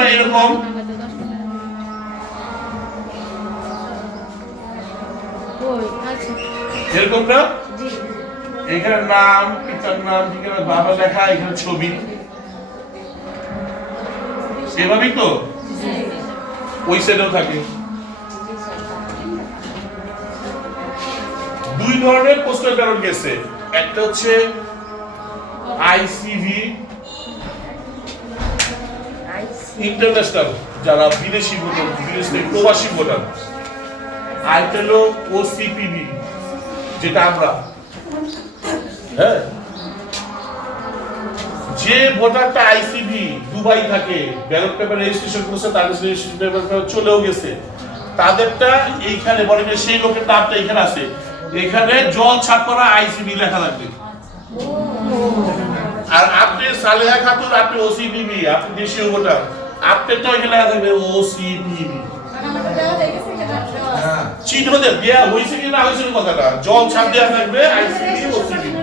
চিহ্নটা এরকম, এরকম না? এখানে নাম, পিতার নাম, ঠিকানা, বাবা লেখা, এখানে ছবি, এভাবেই তো ওই সাইডেও থাকে। দুই ধরনের পোস্টাল ব্যালট গেছে, একটা হচ্ছে আইসিভি ইন্টারন্যাশনাল, যারা বিদেশি ভোটার, বিদেশ থেকে প্রবাসী ভোটার, আর হলো ওসিপিবি যেটা আমরা, হ্যাঁ, যে ভোটারটা আইসিভি দুবাই থাকে, ব্যালট পেপার রেজিস্ট্রেশন করছে, তাদের রেজিস্ট্রেশন পেপার চলেও গেছে, তাদেরটা এইখানে বলে যে সেই লোকের নামটা এখানে আছে, এখানে জল ছাপ করা আইসিবি লেখা লাগবে। আর আপনি সালেহা খাতুন, আপনি ওসিপিবি, আপনি দেশীয় ভোটার, আপনারটা এখানে লেখা থাকবে ওসিপিবি। চিহ্ন দেয়া হয়েছে কি না হয়েছে কথাটা, জল ছাপ দেওয়া থাকবে আইসিবি ওসিপিবি।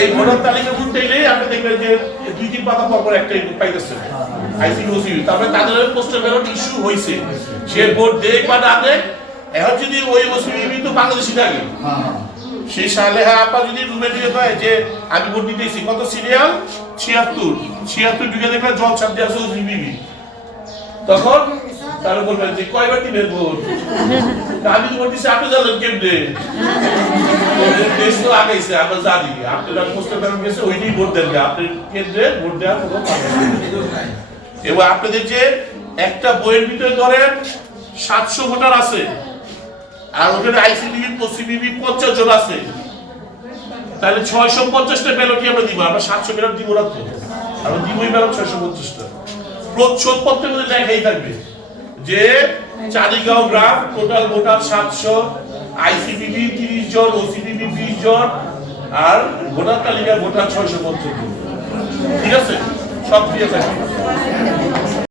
এই ভোটার তালিকা বলতে গেলে আপনি দেখবেন যে 2-3 পাতা পর একটা পাইতেছেন আইসিবি ওসিবি। তারপরে তাদের পোস্টাল ব্যালট ইস্যু হয়েছে, সে ভোট দেখ বা না দেখ, এখন যদি ওই ওসিবি তো বাংলাদেশি থাকে, সেই সালেহা আপা যদি রুমে ঢুকে পায় যে আমি ভোট দিতেছি, কত সিরিয়াল 76 ঢুকে দেখলে জল ছাপ দেওয়া আছে ওসিবি, তখন তারা বলবেন যে কয়বার দিবেন ভোট, আমি ভোট দিচ্ছি, আপনি জানেন কেমনে, দেশ তো আগাইছে আমরা জানি, আপনারা পোস্টাল ব্যালট গেছে ওইটাই ভোট দেন, আপনার কেন্দ্রে ভোট দেওয়ার কোনো নাই। এবং আপনাদের যে একটা বইয়ের ভিতরে ধরেন 700 ভোটার আছে, আর ওখানে আইসিবিবি ওসিবিবি 50 জন আছে, তাহলে 650টা ব্যালটই আমরা দিব, আমরা 700 ব্যালট দিব না তো, আমরা দিবই ব্যালট 650টা। প্রচ্ছদপত্রের মধ্যে লেখাই থাকবে যে চাঁদিগাঁও গ্রাম টোটাল ভোটার 700, আইসিবিবি 30 জন, ওসিবিবি 20 জন, আর ভোটার তালিকায় ভোটার 650 জন। ঠিক আছে, সব দিয়ে থাকবে।